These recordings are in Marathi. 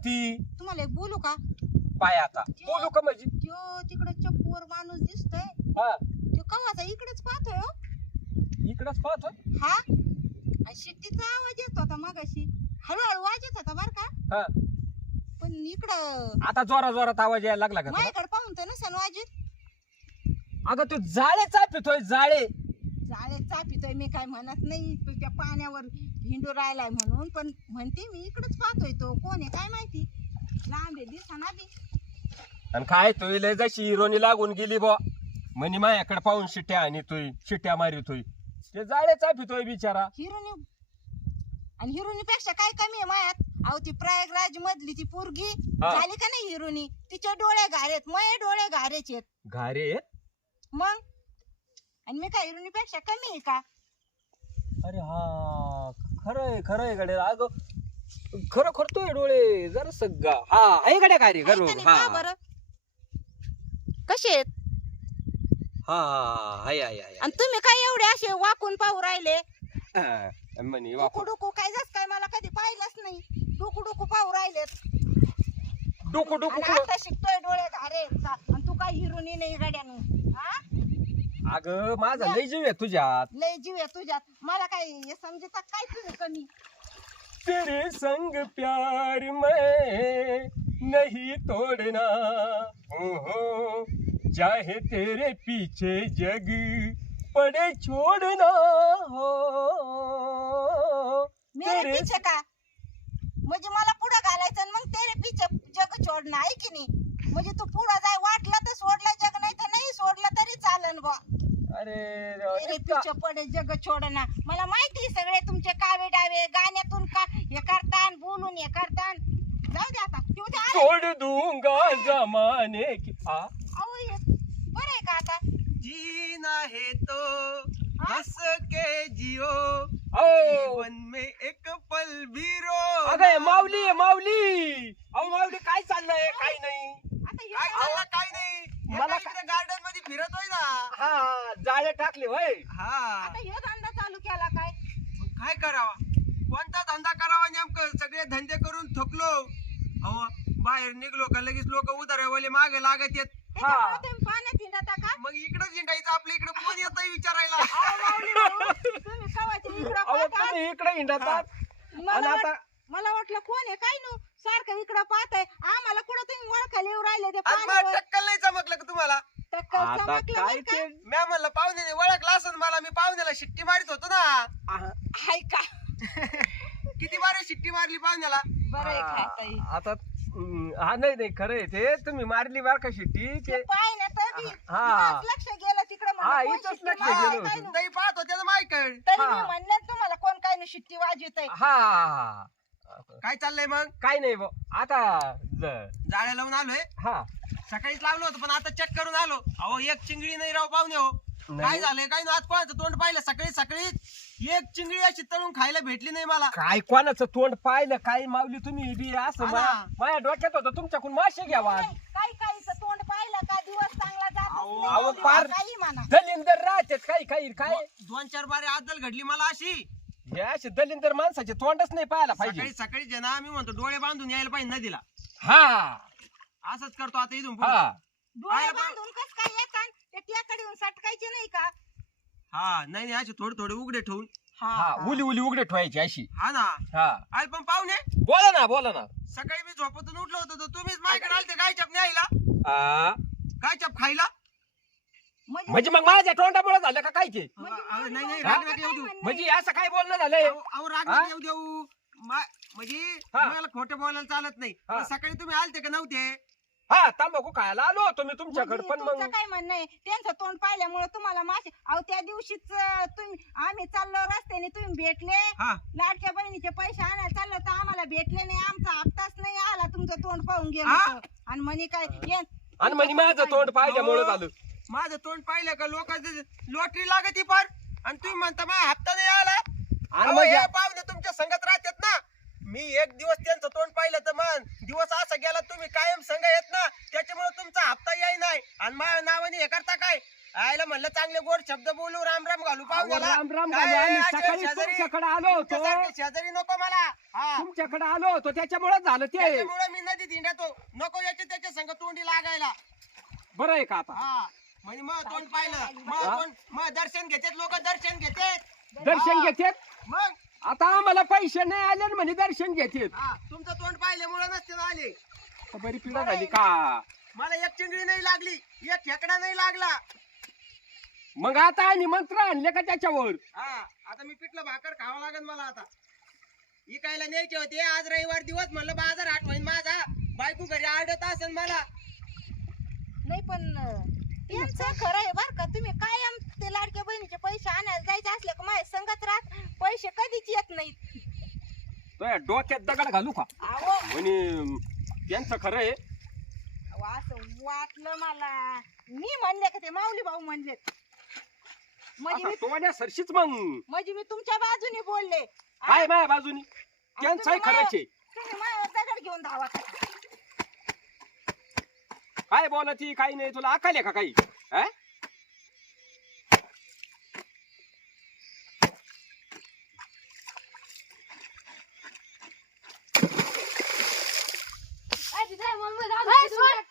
हो म्हणती? तुम्हाला एक बोलू का? पाय आता. बोलू का म्हणजे? त्यो तिकडे चप्पूवर माणूस दिसतोय. हा. त्यो कवाचा इकडेच पाहतोय हो. इकडच पाहतोय? हा? आणि शिट्टीचा आवाज येत होता मगाशी. हळूहळू वाजत होता बर का? हा. पण इकडं आता जोरा जोरात आवाज यायला लागला का तुला? माझ्याकडे पाहून तर नसेल वाजत अगं तू जाळे चापितोय जाळे. जाळे चापितोय मी काय म्हणत नाही. तू त्या पाण्यावर हिंडू राहिलाय म्हणून पण म्हणते मी इकडेच पाहतोय तो. कोण आहे? काय माहिती? लांब आहे दिसाना बी. आणि काय तू लय जशी हिरोनी लागून गेली बा म्हणे माझ्याकडे पाहून शिट्ट्या आणि तू शिट्ट्या मारितोय ते जाळे चापितोय बिचारा. हिरोनी आणि हिरोनी पेक्षा काय कमी आहे मायात? अहो ती प्रयागराज मधली ती पोरगी हा. झाली का नाही हिरोनी? तिचे डोळे घारेत मये डोळे घारेच आहेत. घारे मग? आणि मी काय हिरोनी पेक्षा कमी आहे का? अरे हा. खरंय खरंय गडे अगं खरं करतोय डोळे जरा सग्गा हा आहे गड्या काय रे आहे खरं? हा. बरं. कसे आहेत? हा हा आणि तुम्ही काय एवढे असे वाकून पाहू राहिले. म्हणे डोकू वाकू डोकू काय जस काय मला कधी पाहिलंच नाही. डोकू डोकू पाहू राहिलेत. डोकू डोकू आणि आता शिकतोय डोळे घारे आणि तू काय हिरोनी नाही गड्यानं? हा? अगं माझा लय जीव आहे तुझ्यात. लय जीव आहे तुझ्यात. मला काय हे समजत काय तुझं कमी? तेरे संग प्यार में नहीं तोड़ना. हो हो चाहे तेरे पीछे जग पड़े छोड़ना. हो मेरे तेरे पीछे का? म्हणजे मला पुढं घालायचं आणि मग तेरे पीछे जग सोडणं आहे की नाही? म्हणजे तू पुढं जाय वाटलं तर सोडलं जग नाही तर नाही सोडलं तरी चालन बा अरे इतका- पीछे पडे जग छोडना मला माहिती आहे सगळे तुमचे कावे डावे गाण्यातून का हे करतान बोलून हे करतान. जाऊ दे आता तू आले. छोड़ दूंगा जमाने की आ? अहो हे बरं आहे का आता? जीना है तो हंस के जियो ओ जीवन में एक पल भी रो अगं माऊली माऊली काय चाललंय काय नाही आता हे काय काय- चाललं काय नाही मला मला गार्डनमध्ये फिरतोय ना हा जाळे टाकले होय हा आता हे धंदा चालू केला काय मग काय करावा कोणता धंदा करावा नेमकं सगळे धंदे करून थकलो अहो बाहेर निघलो का लगेच लोक उधारवाले मागे लागत येत. त्याच्यामुळे तुम्ही पाण्यात हिंडता का? मग इकडे जिंकायचं आपल्या इकडे कोण येत विचारायला? अहो, माऊली भाऊ, तुम्ही कवाची इकडं अहो पाहता? तुम्ही इकडे हिंडतात आणि मला आता वाट- मला वाटलं कोण आहे? काय नु? सारखं इकडं पाहताय. आम्हाला कुठं तुम्ही ओळखायला येऊ राहिले ते पाण्यावर? टक्कल नाही चमकलं का तुम्हाला? टक्कल आता चमकलं काय बरं का? ते म्या म्हणलं पाहुण्याने ओळखला असं मला. मी पाहुण्याला शिट्टी मारित होतो ना. हाय का? किती बारे शिट्टी मारली पाहुण्याला? बरं आहे का ताई? आता हा नाही नाही खरं आहे ते. तुम्ही मारली बार का शिट्टी? ते ते पाय ना तरी. हा. लक्ष गेलं तिकडं म्हणलं हा, इथंच लक्ष गेलं काय होतं. पाहत होते ना मायकड तरी हा. मी म्हणले ना तुम्हाला कोण काय नु शिट्टी वाजवतय. हा हा. काय चाललंय मग? काय नाही भाऊ आता ज- जाळ्या लावून आलोय. हा. सकाळीच लावलं होतं पण आता चेक करून आलो. अहो एक चिंगडी नाही राव पाहुणे हो. नाही. काय झालंय काय ना आज कोणाचं तोंड पाहिलं? सकाळी सकाळीच एक चिंगडी अशी तळून खायला भेटली नाही मला. काय कोणाचं तोंड पाहिलं काय माऊली तुम्ही बी असं मा-. माझ्या डोक्यात होतं तुमच्याकडून मासे घ्यावा. काही काहीच तोंड पाहिलं का? दिवस चांगला जात अहो, पार- काही म्हणा. दलिंदर राहतात काही काही काय? दोन चार बारे आदल घडली मला अशी. हे असे दलिंदर माणसाचे तोंडच नाही पाहायला सकाळी पाहिजे. सकाळी जे ना मी म्हणतो डोळे बांधून यायला पाहिजे नदीला. हा. असंच करतो आता इथून पुढे. हा. डोळे आयला बांधून कस काय येतात ते टेकडे येऊन सटकायचे नाही का? हा नाही नाही असे थोडे थोडे उघडे ठेवून. हा उली उली उघडे ठेवायची अशी. हा ना? हा. आल पण पाहुणे बोला ना बोला ना. सकाळी मी झोपतून उठलो होतो तर तुम्हीच माझ्याकडे आलते काय चप न्यायला. आ, काय चप खायला? म्हणजे मग माझ्या तोंडामुळे झालं का काय ते म्हणजे अहो, नाही नाही हा? राग नका येऊ देऊ. म्हणजे असं काय बोलणं झालंय? अहो, अहो, राग हा? नका येऊ देऊ. मा- म्हणजे हा. मला खोटं बोलायला चालत नाही. हा. पण सकाळी तुम्ही आलते का नव्हते? हा तंबाखू खायला आलो होतो मी तुमच्याकडे पण मग तुमचं काय म्हणणं आहे? त्यांचं तोंड पाहिल्यामुळे तुम्हाला मासे अहो त्या दिवशीच अं, तुम्ही आम्ही चाललो रस्त्याने तुम्ही भेटले. हा. लाडक्या बहिणीचे पैसे आणायला चाललो तर आम्हाला भेटले नाही. आमचा हप्ताच नाही आला तुमचं तोंड पाहून गेलं हा? तर. आणि म्हणे काय ये- आणि म्हणजे माझं तोंड पाहिल्यामुळे. झालं. माझं तोंड पाहिलं का लोकांचं लॉटरी लागती फार. आणि तुम्ही म्हणता माझा हप्ता नाही आला. आणि अहो, म्हणजे- हे पाहुणे तुमच्या संगत राहतात ना. मी एक दिवस त्यांचं तोंड पाहिलं तर मग दिवस असा गेला तुम्ही कायम संघ येत ना त्याच्यामुळे तुमचा हप्ता याय नाही आणि माझ्या नावाने हे करता काय? आयला म्हणलं चांगले गोड शब्द बोलू राम राम घालू पाहू अहो, राम राम घालू आम्ही सकाळी तुमच्याकडे आलो होतो. शेजारी नको मला. हा. तुमच्याकडे आलो होतो त्याच्यामुळे झालं ते. त्याच्यामुळे मी नदीत हिंडतो नको याच्या त्याच्या संग तोंडी लागायला. बरं आहे का आता? हा. म्हणजे मग तोंड पाहिलं. मग हा? तोंड मग दर्शन घेतात लोक दर्शन घेतात. दर्शन घेतेत? मग? आता आम्हाला पैसे नाही आले आणि म्हणे दर्शन घेतेत हा तुमचं तोंड पाहिल्यामुळे नसते ना आले. तर बरी पिढा झाली का? मला एक चिंगडी नाही लागली एक खेकडा नाही लागला. मग आता आणि मंत्र आणले का त्याच्यावर? हा आता मी पिठलं भाकर खावं लागेल मला आता. इकायला न्यायचे होते आज रविवार दिवस म्हणलं बाजार आठवण माझा. बायको घरी आडत असेल मला. नाही पण अं, त्यांचं खरं आहे बर का तुम्ही कायम ते लाडक्या बहिणीचे पैसे आणायला जायचे असले का माझ्या संगत राहत पैसे कधीच येत नाहीत. तुझ्या डोक्यात दगड घालू का? अहो म्हणे त्यांचं खरं आहे अहो, असं वाटलं मला. मी म्हणले का ते माऊली भाऊ म्हणलेत म्हणजे तोंड्या सरशीच मग. म्हणजे मी तुमच्या बाजूने बोलले. काय माझ्या बाजूनी? त्यांचंही तुम्ही खरंच. आहे माझ्या- तुम्ही माझ्यावर दगड घेऊन धावा. काय बोला ती काही नाही. तुला अकाल आहे का काही? हा? काय सोड?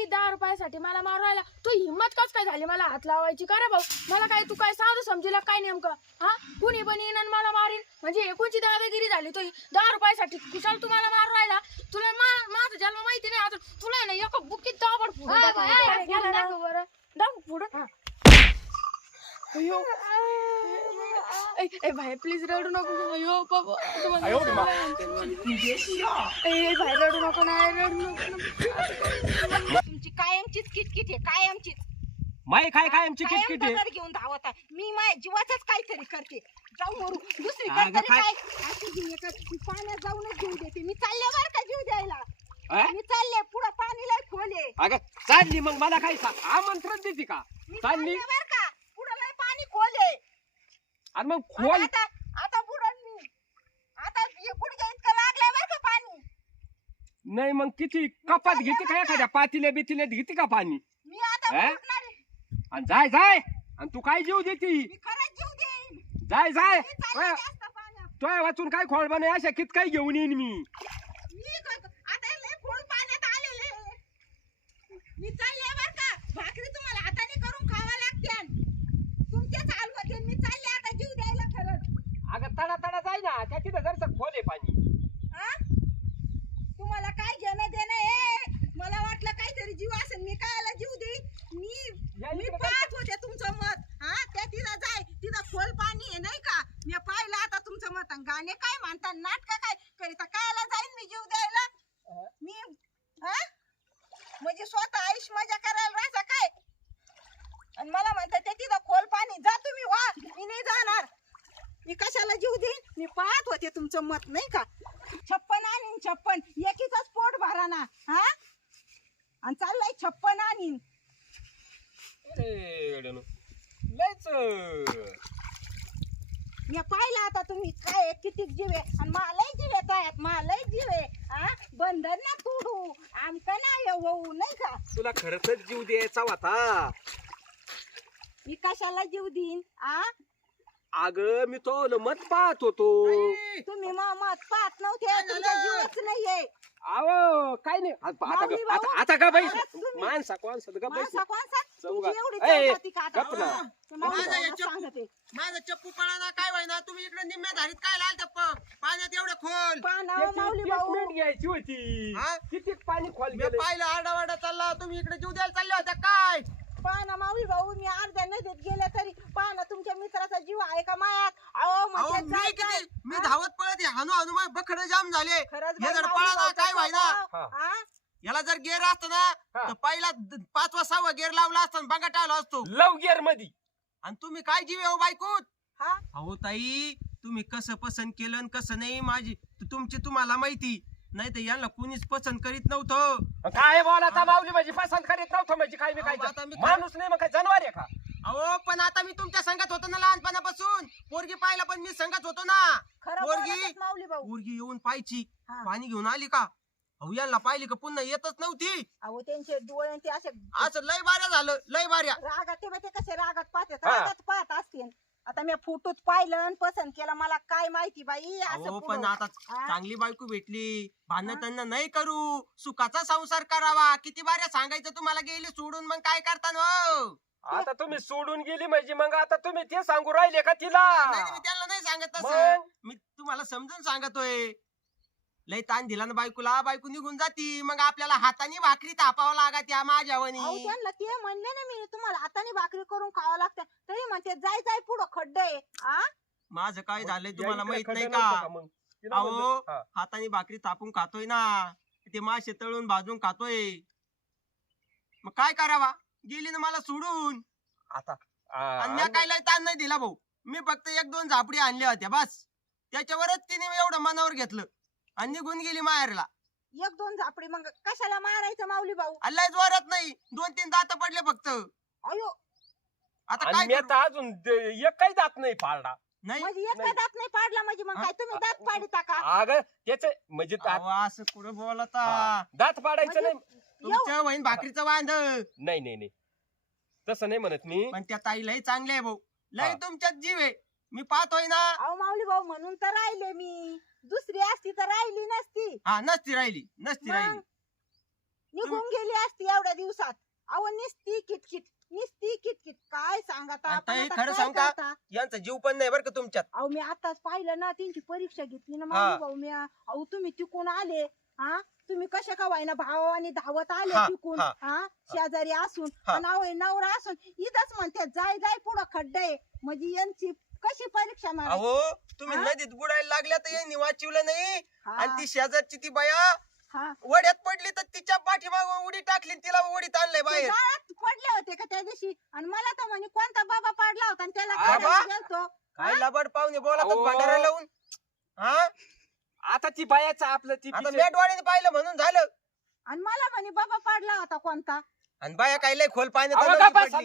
भिकारी दहा रुपयासाठी मला मारू राहिला. तू हिंमत कस काय झाली मला हात लावायची? का रे भाऊ? मला काय तू काय साधं समजीला काय नेमकं? हा? कुणी पण येईन आणि मला मारीन. म्हणजे एकूणची दादागिरी झाली. तू दहा रुपयासाठी कुशाल तू मला मारू राहिला. तुला मा- माझा जन्म माहिती नाही आता तुला आहे ना एका बुकीत दाबड फोडून हा, टाकलं. हा, काय गेला केलं दाखव ना? बरं. दाखव पुढं अयो ए, ए भाई प्लीज रडू नको. अयो बाबा तुम्हाला अयो, रे मा. ए, ए भाई रडू नको ना रडू नको ना. तुमची कायमचीच किटकिट आहे कायमचीच. माई काय काय आमची कायम किटकिट आहे? दगड घेऊन धावत आहे. मी माझ्या जीवाचंच काहीतरी करते. जाऊ मरू. दुसरी अगं, काहीतरी काय- काय? अशी जी एका पाण्यात जाऊनच जीव देते. मी चालले बर का जीव द्यायला? मी चालले पुढं पाणी लय खोले अगं चालली मग मला काय सांग आमंत्रण देते का? मी चालली? चालले बर का? पुढं लय पाणी खोले आणि मग खोल आता आता बुडन मी आता हे इतकं लागलंय बर का पाणी नाही मग किती कपात घेते का एखाद्या पातील्या बितील्यात घेते का पाणी? मी आता हा? बुडणार आहे. आणि जाय जाय. आणि तू काय जीव देती? मी खरंच जीव देईन. जाय जाय. मी चालले जास्त पाण्यात. तो वाचून काय खोळ बने? अशा कित काय घेऊन येईन मी. मी क- आता लय खोल पाण्यात आलेले मी चालले बर का. भाकरी तुम्हाला हाताने करून खावा लागते. तुमच्याच हाल होते मी चालले आता जीव द्यायला खरंच. अगं तडा तडा जाय ना. त्या तिथं जरसं खोल आहे पाणी हा? तुम्हाला काय घेणं देणं आहे मला वाटलं काहीतरी जीव असेल मी कायला जीव देईन मी या मी इकडे पाहत होते तुमचं मत हा त्या तिथं जाय तिथं खोल पाणी आहे नाही का मी पाहिलं आता तुमचं मत आणि गाणे काय म्हणतात नाटक काय करीता कायला जाईन मी जीव द्यायला मी हा म्हणजे स्वतः आयुष मजा करायला राहायचा काय आणि मला म्हणतात ते तिथं खोल पाणी जा तुम्ही वा मी नाही जाणार मी देईन मी पाहत होते तुमचं मत नाही का? छप्पन आणीन छप्पन. एकीचाच पोट भरा ना हा? आणि चाललाय छप्पन आणीन. लयच. मी पाहिलं आता तुम्ही काय किती जीव आणि मलाही जीव आहेत मलाही जीव हा? बंधन ना तोडू आमका नाही होऊ नाही का? तुला खरंच जीव द्यायचा होता. मी कशाला जीव देईन आ? अगं मी तो मत पाहत होतो. तुम्ही मा- मत पाहत नव्हते तुमचा जीवच नाहीये. अहो काय नाही. आता आता माऊली ग- आता भाऊ, आता का तुम्ही- माणसा कोणसा का बैस. माणसा कोणसा चौघा. तुमची एवढी ए, चौकाती का आता? गप ना. ते माऊली माझा भाऊला याच्या- सांगते. माझा चप्पू पळाना काय व्हायना? तुम्ही इकडे निम्म्या धारीत काय लाल पाण्यात एवढं खोल. पानावर माऊली भाऊ. ट्रीटमेंट घ्यायची होती. हा? किती पाणी खोल मी गेलं पाहिलं आरडावाडा चालला. तुम्ही इकडे जीव द्यायला चालल्या होत्या काय? पाना माऊली भाऊ मी अर्ध्या नदीत गेले तरी पाना तुमच्या मित्राचा जीव आहे का मायात अहो अहो म्हणजे मी जाय किती काय? मी हा? धावत पळत हानू हानू माझे बखडे जाम झाले खरंच हे बाई जर काय. हा. हा? याला जर गेर असतं ना हा. तर पहिला द- पाचवा सहावा गेर लावला असता बघा टाळला असतो लव गिअरमध्ये आणि तुम्ही काय जीव येऊ बायकोत हा? अहो ताई तुम्ही कसं पसंत केलं आणि कसं नाही माझी तु- तुमची तुम्हाला माहिती नाही तर यांना कुणीच पसंत करीत नव्हतं. काय बोलाचा माऊली माझी पसंत करीत नव्हतं म्हणजे काय मी काय अहो, आता मी काय- माणूस नाही मग काय जनावर आहे का? अहो पण आता मी तुमच्या संघात होतो ना लहानपणापासून. पोरगी पाहिला पण मी संघात होतो ना. खरं पोरगी माऊली भाऊ. पोरगी येऊन पाहायची. हा. पाणी घेऊन आली का? अहो यांना पाहिली का पुन्हा येतच नव्हती. अहो त्यांचे डोळे ते असे असं लय बाऱ्या झालं लय बाऱ्या रागात ते ते कसे रागात पाहतात. हा. रागात पाहत असतील आता मी फोटोत पाहिलं आणि पसंत केलं मला काय माहिती बाई असं अहो पुढं. पण आता हा? चांगली बायको भेटली भांडण त्यांना नाही करू सुखाचा संसार करावा किती बाऱ्या सांगायचं तुम्हाला गेली सोडून मग काय करता ना हो? आता तुम्ही सोडून गेली म्हणजे मग आता तुम्ही ते सांगू राहिले का तिला नाही, मी त्यांना नाही सांगत तसं मग? मी तुम्हाला समजून सांगतोय लय ताण दिला ना बायकोला बायको निघून जाती. मग आपल्याला हाताने भाकरी तापावं लागत या माझ्यावनी अहो त्यांना ते म्हणले ना मी तुम्हाला हाताने भाकरी करून खावं लागतं. तरी म्हणते जाय जाय पुढं खड्ड आहे. आ? माझं काय झालंय तुम्हाला माहीत नाही का? अहो. हा. हाताने भाकरी तापून खातोय ना. ते मासे तळून भाजून खातोय. मग काय करावा? गेली ना मला सोडून. आता आणि मी काय लय ताण नाही दिला भाऊ. मी फक्त एक दोन झापडी आणल्या होत्या बस. त्याच्यावरच तिने एवढं मनावर घेतलं. आणि निघून गेली माहेरला. एक दोन झापडी मग कशाला मारायचं माऊली भाऊ? अल्लाय जोरात नाही. दोन तीन दात पडले फक्त. अयो. आता आणि काय मी करू? आता अजून द- एक काही दात नाही पाळला नाही म्हणजे एक नाही. दात नाही पाडला म्हणजे मग काय तुम्ही दात पाडिता का? अग त्याच म्हणजे दात अहो, असं कुठं बोलता? हा. दात पाडायचं म्हणजे- नाही. तुमच्या बहीण भाकरीचं वांद नाही नाही नाही. तसं नाही म्हणत मी. पण त्या ताई लय चांगले आहे भाऊ. लय हा. तुमच्यात जीव आहे. मी पाहतोय ना. अहो माऊली भाऊ म्हणून तर राहिले मी. दुसरी असती तर राहिली नसती. हा नसती राहिली नसती मग? राहिली. निघून गेली असती एवढ्या दिवसात. अहो निसती किटकिट निसती किटकिट. काय सांगता आता आपण? हे आता खरं काय सांगू का? करता? यांचा जीव पण नाही बरं का तुमच्यात. अहो मी आताच पाहिलं ना त्यांची परीक्षा घेतली ना हा. माऊली भाऊ मी. अहो तुम्ही तिकून आले हा? तुम्ही कशा का व्हायना भावाने धावत आले तिकून हा. हा? शेजारी असून. हा. आणि अहो, हे नवरा असून इथंच म्हणते जाय जाय पुढं खड्ड. आहे म्हणजे यांची कशी परीक्षा मारा अहो तुम्ही हा? नदीत बुडायला लागल्या तर यांनी वाचिवलं नाही. आणि ती शेजारची ती बाया हा. वड्यात पडली तर तिच्या पाठीमाग उडी टाकली आणि तिला उडीत आणलंय ते बाहेर. गाळात पडले होते का त्या दिवशी? आणि मला तर म्हणे कोणता बाबा पाडला होता आणि त्याला बाबा? काढायला गेलतो? काय लबाड पाहुणे बोलतात अहो. भांडारा लावून. हा? आता ती बायाचं आपलं ती आता बिचारी- मेटवाडीने पाहिलं म्हणून झालं. आणि मला म्हणे बाबा पाडला होता कोणता? आणि बाया काय लय खोल पाण्यात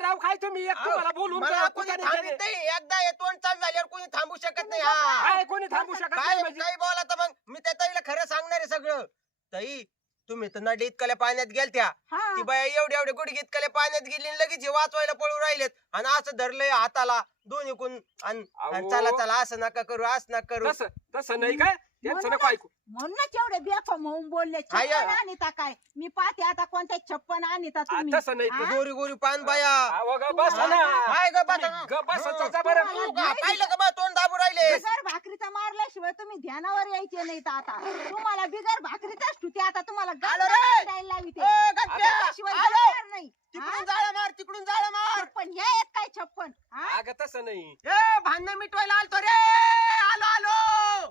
राव काय तुम्ही? एक अहो, तुम्हाला बोलून कोणी थांबित नाही. एकदा हे तोंड चाल झाल्यावर कोणी थांबू शकत नाही. हा. कोणी थांबू शकत नाही म्हणजे. काही बोला तर मग? मी त्या ताईला खरं सांगणार आहे सगळं. ताई तुम्ही तर नडी इतकल्या पाण्यात गेलत्या. ती बाया एवढे एवढे गुडघे इतकल्या पाण्यात गेली आणि लगेच हे वाचवायला पळू राहिलेत. आणि असं धरलंय हाताला दोन्ही कोण आणि. चला चला असं नका करू असं नका करू. तसं तसं नाही काय? त्यांचं म्हणून नको ऐकू. म्हणूनच एवढे बेफाम होऊन बोलले हाय, छप्पन हाय. आणता काय? मी पाहते आता कोणत्या छप्पन आणता तुम्ही. तसं नाही हा? गोरी गोरी पान बाया. अहो, ग बस ना. काय? ग बस. तुम्ही ग बस जा बरं. तुम्हाला का? पाहिलं का बा तोंड दाबू राहिले? बिगर भाकरीचा मारल्याशिवाय तुम्ही ध्यानावर यायचे नाहीत आता. तुम्हाला बिगर भाकरीचाच ठुते आता तुम्हाला आलो रे. गायला लाविते ओ, गप्प्या, त्याशिवाय आलो. जमणार नाही. तिकडून जाळा मार तिकडून जाळा मार. छप्पन हे आहेत काय छप्पन? हा? अगं तसं नाही. ए भांडण मिटवायला आलतो रे! आलो आलो!